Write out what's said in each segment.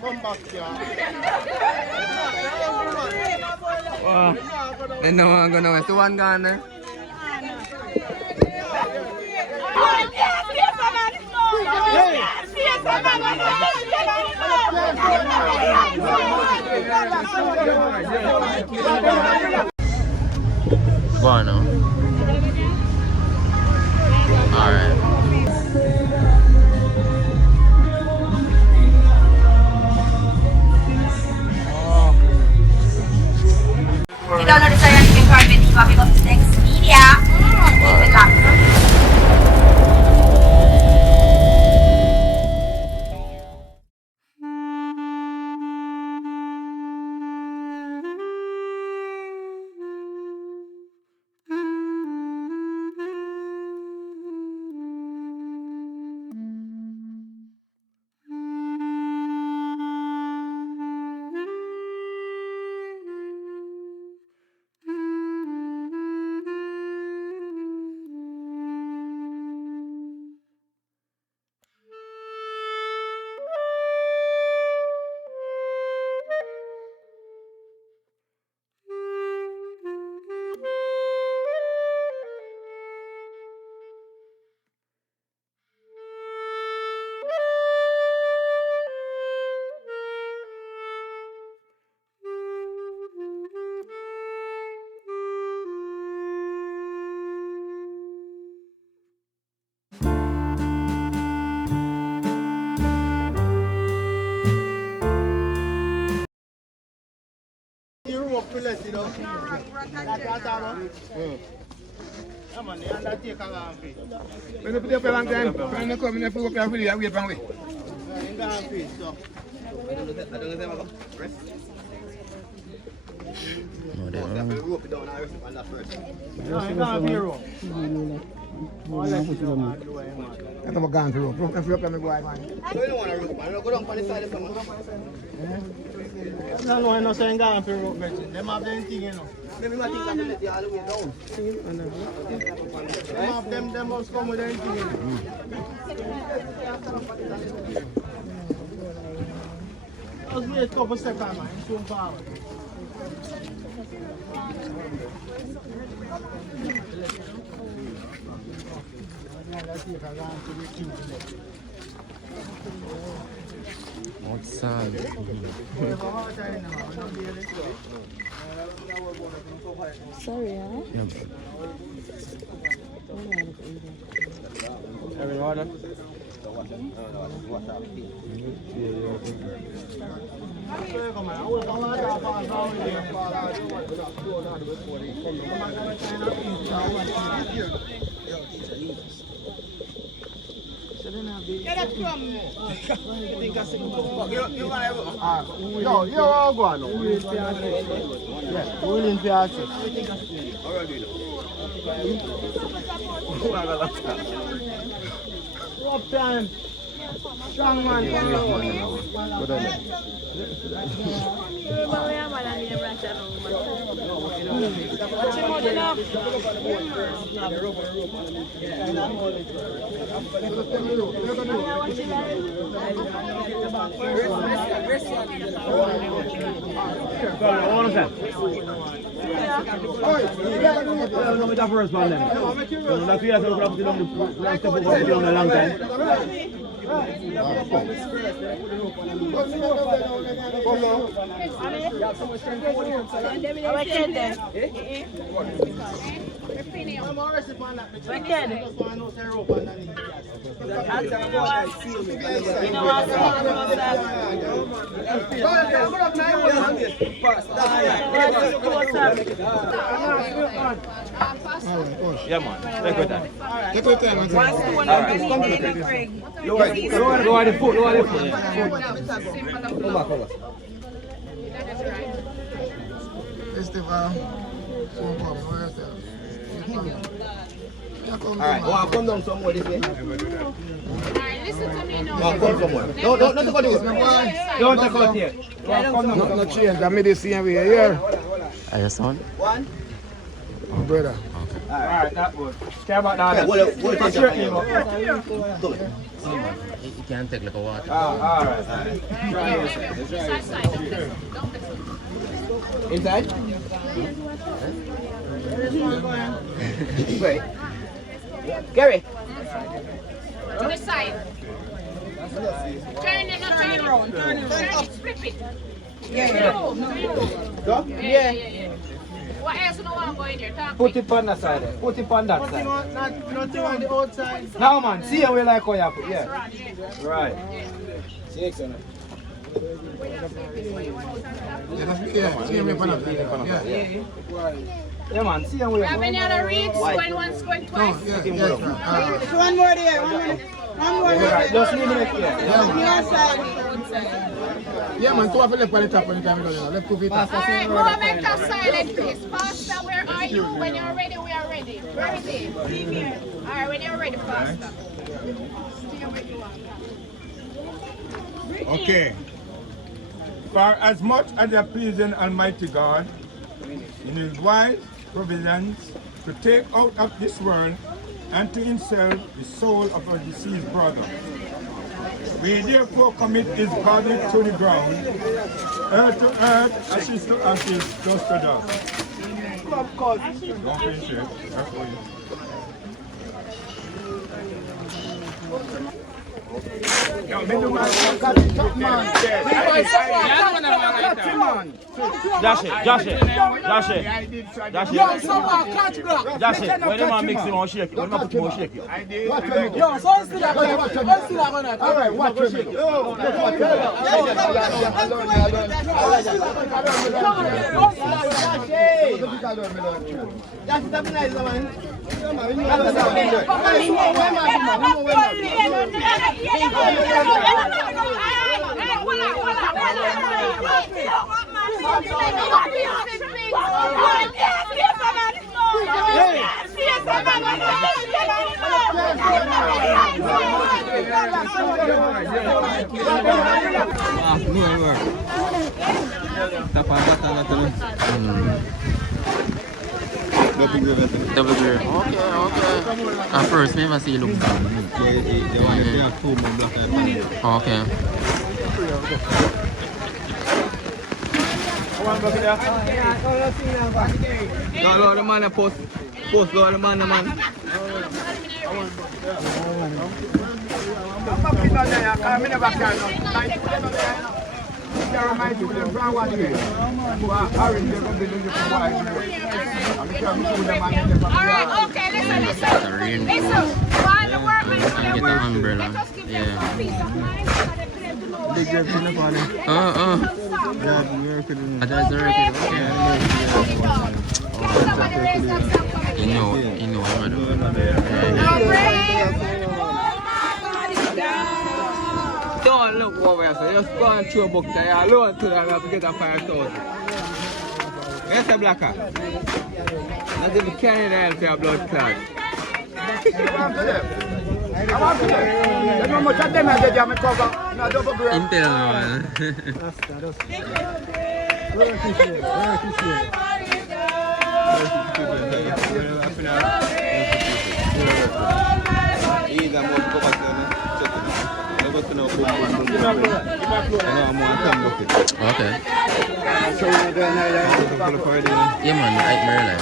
Come back here. Wow. Then no one gonna win. So one gone there. Go on now. Alright. You don't know the story of Mcfarlane Video because it's next media. Keep it locked. When you put up a long time, when you come in, you put up a video, we bang away. I'm going to rope. I'm going to go. No, I'm not saying I'm going to rope. Them have anything, you know. Maybe I think I'm going to let you all the way down. Them must come with anything, you know. Just wait a couple seconds, man. Soon forward. Outside. Sorry, huh? Yeah. Everyone? Get up from. No, you're all going now. Yes, we're in Piazza. What time? Strong man. Yeah, man. Take your time. Take your time. Lower the foot. Lower the foot. Alright, well, come down somewhere this way. Listen to me now. Come somewhere. Don't take out this. Don't take out here. No change. I made the same way here. Are you son? One. Oh, brother. Okay. Alright, that good. Care about that. You can't take like a water. Alright. Inside? Wait. Gary. To the side. Turn it, not turn it around. Turn it, flip it. Yeah. What else do you want to go in here? Talk Put it on that side. Put it on that side. Nothing on the outside. No man, see how we like how you put. Yeah. Right. Yeah man, see how we How many other reads? Going once, going twice? One more there, one more there. Just leave it here. Yeah, man, 2 of the left on the top when you come down. Left 2 feet. Alright, movement of silent please. Pastor, where are you? When you're ready, we are ready. Where is he? Alright, when you're ready, Pastor. Okay. For as much as it pleasing Almighty God, in his wise providence, to take out of this world and to himself the soul of our deceased brother. We therefore commit his body to the ground, earth to earth, ashes to ashes, dust to dust. Don't finish it. That's for you. Dash it. Yo, someone catch block. Dash it. When the man mix him on shake it. When the man put him on shake it. Yo, so still gonna. Alright, watch him. That's stabilize the man. Double girl. Okay. At first, me see look down. Okay. No, the man post the man. Alright, okay, listen. While the workmen do their work, umbrella. let us give them a peace of mind so that they claim to know what they are doing. That's the record. Somebody raise that song for me. You know what I'm doing. Don't look over here, so just go and throw a book there alone to them to get a 5,000. Yes, a blacker. Not even carry the help for your blood clot. I want to them. You know how much of them I get you cover? No, double grade. Intel, man. Very appreciate. Okay. Yeah, man, I Maryland.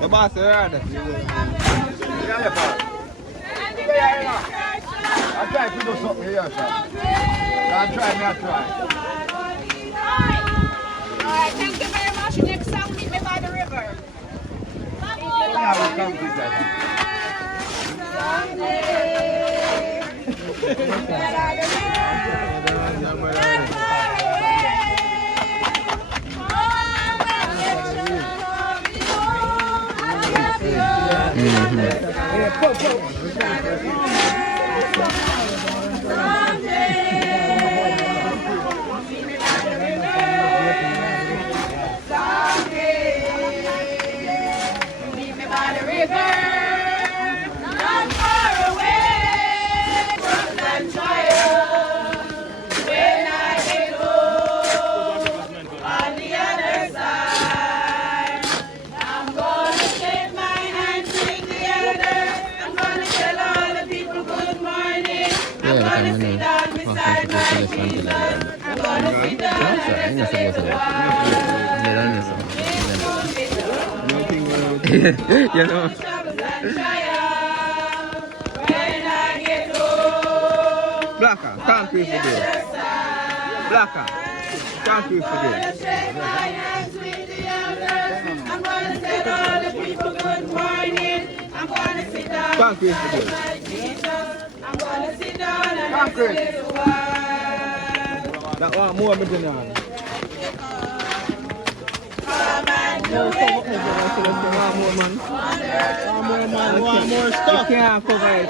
The boss is around. I'll try to do something here, sir. I'll try. Alright, thank you very much. Next song, meet me by the river. You know. Blacker, can't pay for this. Blacker, can't pay for this. Can't pay for this. That one more me than one more stuff. You can't cover it.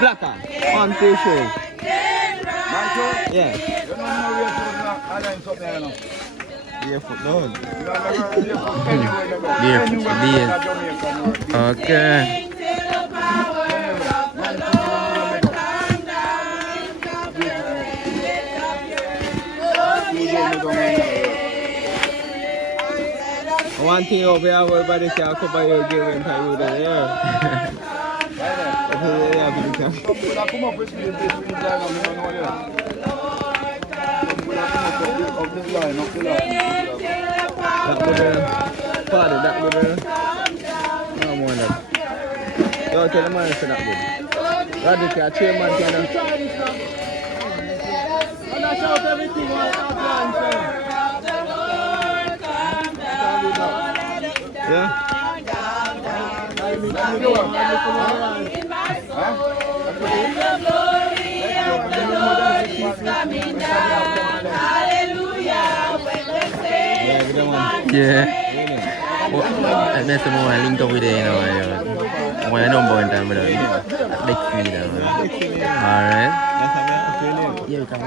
Blacker, on two shows. Yeah. Barefoot down. Barefoot. Okay. One thing over here, everybody can cover your game and tie you there. Yeah. That good. No more than. Yo, tell the man it's not good. Radical, chairman can. And I shout everything while I'm playing. Yeah. Yeah. That's the more link up with it, you know. When I don't go in time, but big speed. Alright. Yeah, you can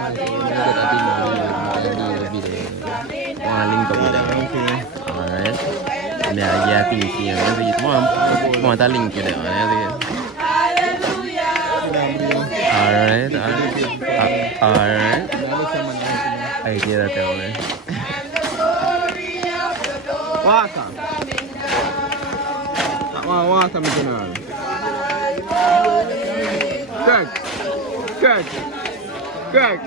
link up with it. Alright. Yeah, I think more that link with it. Alright. I get that way. Water. That one water me can have. Craig.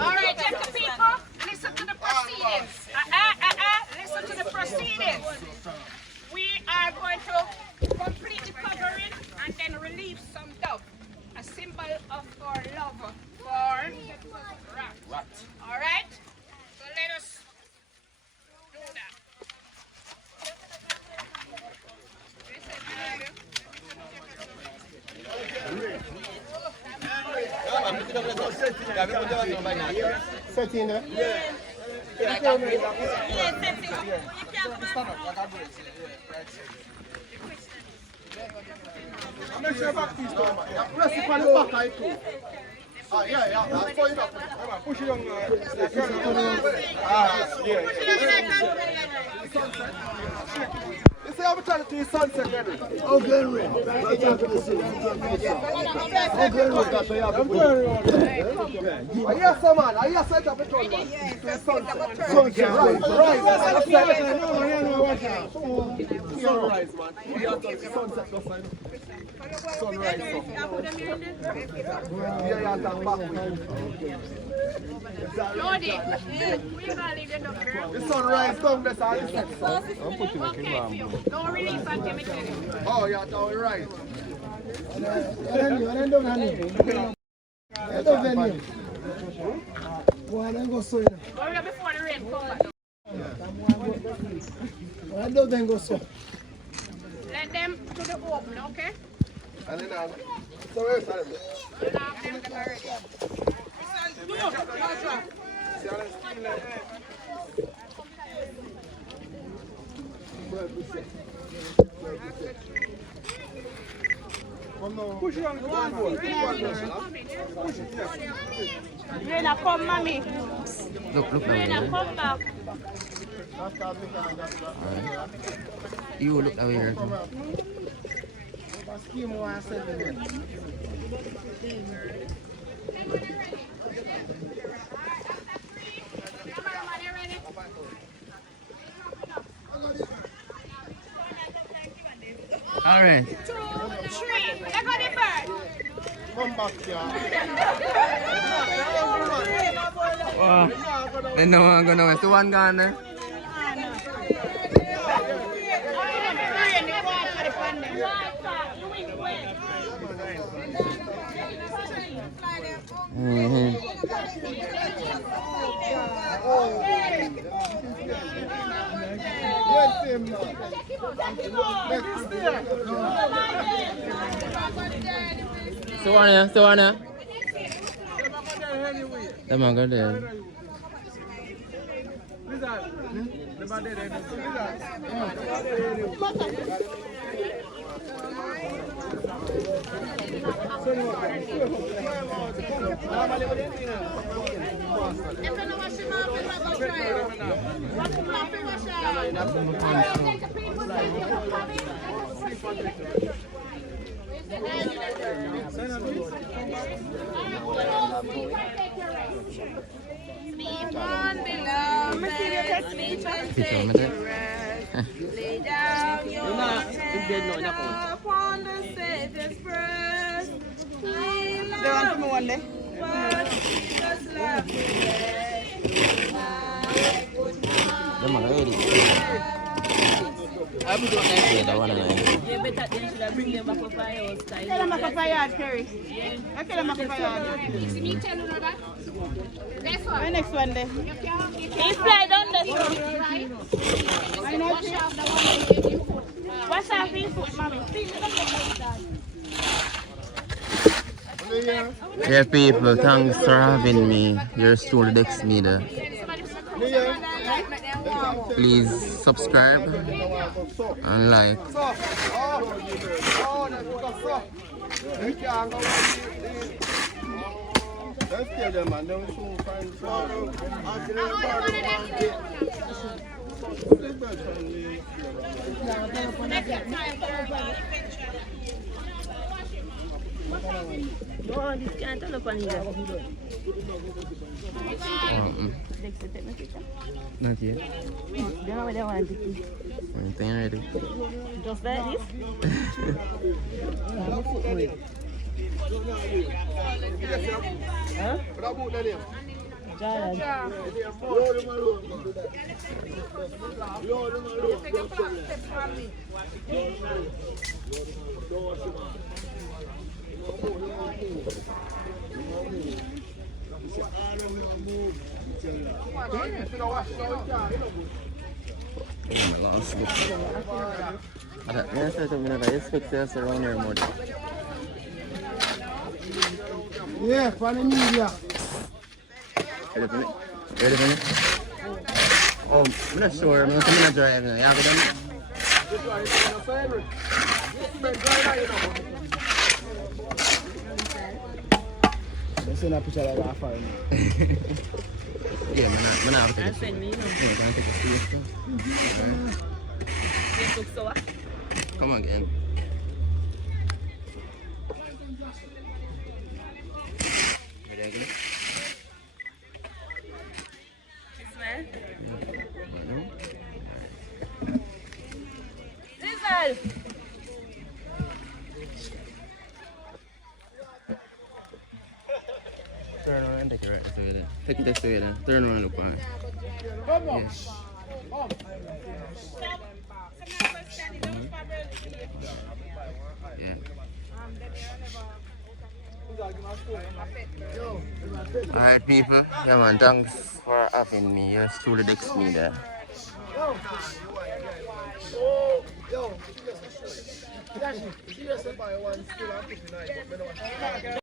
All right, gentle people, listen to the proceedings. Listen to the proceedings. We are going to complete the covering and then relieve some dove, a symbol of our love for rat. All right? So let us do that. Set in there. Make sure back piece down. Press it on the back eye too. Yeah. That's for you. Push it on. Yeah. You see have a chance to the sunset, Henry. Okay, Henry. Yes, man. Yes, I have a turn, man. Sunset. Right. Sunrise, man. Sunset, sunrise. Yeah, Lodi, where you gonna leave the dog, girl? the sunrise down there, sir. Okay, don't release until me tell you. Oh, yeah, all right. Why don't go so? Hurry up before the rain comes back. Why don't go so? Let them to the open, okay? And then, so where's that? Push it on the one. Rena, come, mommy. Look Rena, away. come back. You look away. All right. 2, 3. Let go the bird. Come back here. Wow. Then no one gonna see one gone there. So on ya. Them are good there. Sleep on, beloved, sleep and take your rest. Lay down your head upon the Savior's breast. He loves you first, just love you Them are ready. Yeah, that one and You better then should I bring them back up by your style. Tell them up a yard, Kerry. I tell them up a yard. See me tell you that? That's what. My next one there. He fly down the street. I know. Wash off the one that you put. What's up his foot, mommy? Yeah, people, thanks for having me. You're still next me there. Please subscribe and like. Let's get them, man. Don't soon find No, this can't turn up on either. Not yet. They know where they want to be. Anything ready? Just like this. Huh? What about that name? Yeah, for the media. Ready for me? Oh, I'm not sure. I'm not driving. Yeah, but Let's send a picture of our fire. yeah, I'm not Send me, you know. Yeah, I'm going to take a It looks sour. Come again. Ready again? Smell. Yeah. Sizzle. Turn around and take it right this way then. Take it this way then. Turn around and look on. Yes. Yeah. Alright people, yeah man, thanks for having me. You're truly next me there. Yo, seriously buy one still and put it in.